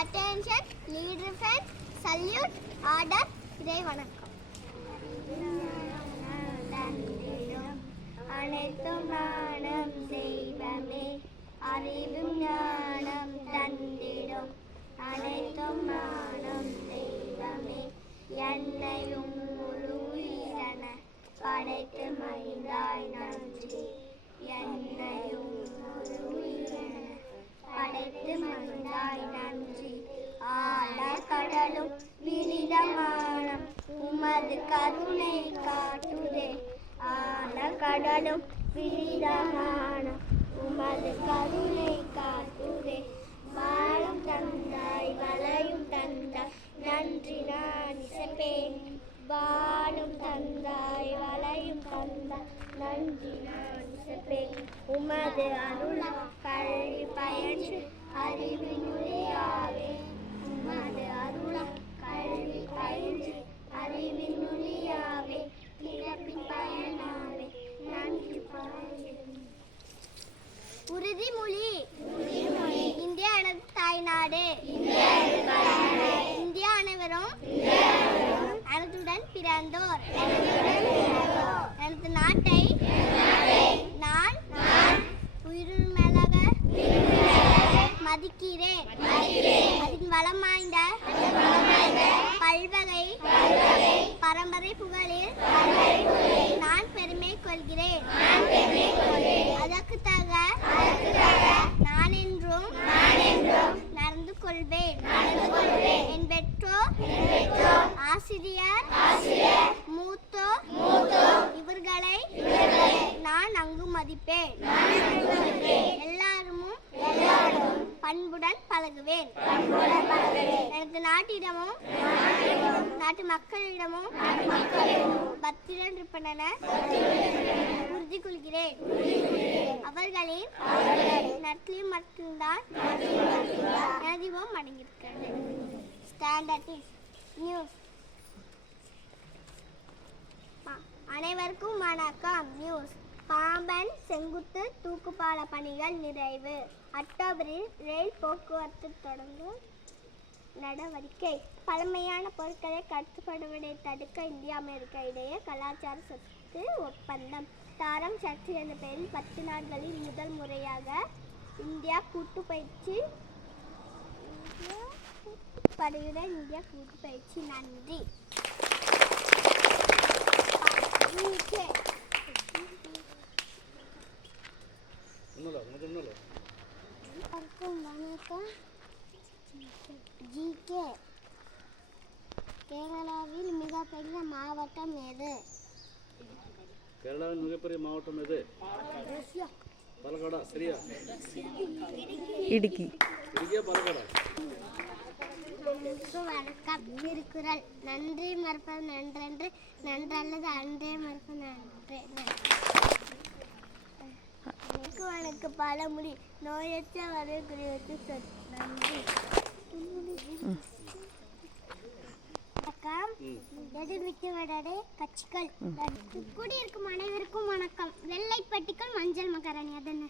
Attention leader friend, salute order இதை வணக்கம் அனைத்தும் நாணம் செய்வமே அறிவும் ஞானம் தந்திடும். அனைத்தும் நாணம் செய்வமே என்னையும் முழு உயிரென படைத்து மகிழ்ந்தாய் நன்றி. என்னையும் உமது கருணை காட்டுதே. ஆன கடலும் விரிதமானம் உமது கருணை காட்டுதே. வாழும் தந்தாய் வளையும் தந்தாய் நன்றி நான் இசைப்பேன். வாழும் தந்தாய் வளையும் தந்தாய் நன்றி நான் இசைப்பேன். உமது அருள் கல்வி பயன்று அறிவின் ஒளியாவே உமது அருள் உறுதிமொழி. இந்தியா எனது தாய்நாடு. இந்தியா அனைவரும் அனைத்துடன் பிறந்தோர். எனது நாட்டை நான் உயிருமலக மதிக்கிறேன். அதன் வளம் வாய்ந்த பல்வகை பரம்பரை புகழில் நான் பெருமை கொள்கிறேன். அதற்கு தக கொள்வேன் என் பெற்றோர் ஆசிரியர் மூத்தோர் இவர்களை நான் அங்கு மதிப்பேன். எல்லாரும் பண்புடன் பழகுவேன். எனது நாட்டிடமும் நாட்டு மக்களிடமும் பக்தியுடன் இருப்பன உறுதி கொள்கிறேன் அவர்களின் நட்பில் மட்டும்தான் அதிகம் அடங்கியிருக்கிறது ஸ்டாண்டர்ட் நியூஸ் அனைவருக்கும் வணக்கம். நியூஸ் பாம்பன் செங்குத்து தூக்குப்பால பணிகள் நிறைவு. அக்டோபரில் ரயில் போக்குவரத்து தொடங்கும். நடவடிக்கை. பழமையான பொருட்களை கடத்தப்படுவதை தடுக்க இந்தியா அமெரிக்கா இடையே கலாச்சார சொத்து ஒப்பந்தம். தாரம் சர்ச்சை என்ற பெயரில் பத்து நாட்களில் முதல் முறையாக இந்தியா கூட்டு பயிற்சி படையுடன் இந்தியா கூட்டு பயிற்சி நன்றி. எல்லாருக்கும் வணக்கம். ஜிகே. கேரளாவில் மிகப்பெரிய மாவட்டம் எது? கேரளாவின் மிகப்பெரிய மாவட்டம் எது? பாலக்காடா சரியா? இடுக்கி. இடுக்கியா பாலக்காடா வணக்கம். திருக்குறள் நன்றி மறப்பது நன்றென்று நன்றல்லது அன்றே மறப்பது நன்றே. வணக்க பழமொழி. நோயற்ற வரை குறிவத்து சொல். நன்றி. வணக்கம் எதிர்விட்டு கட்சிகள் குடியிருக்கும் அனைவருக்கும் வணக்கம். வெள்ளை பட்டிகள் மஞ்சள் மகரணி அதென்ன?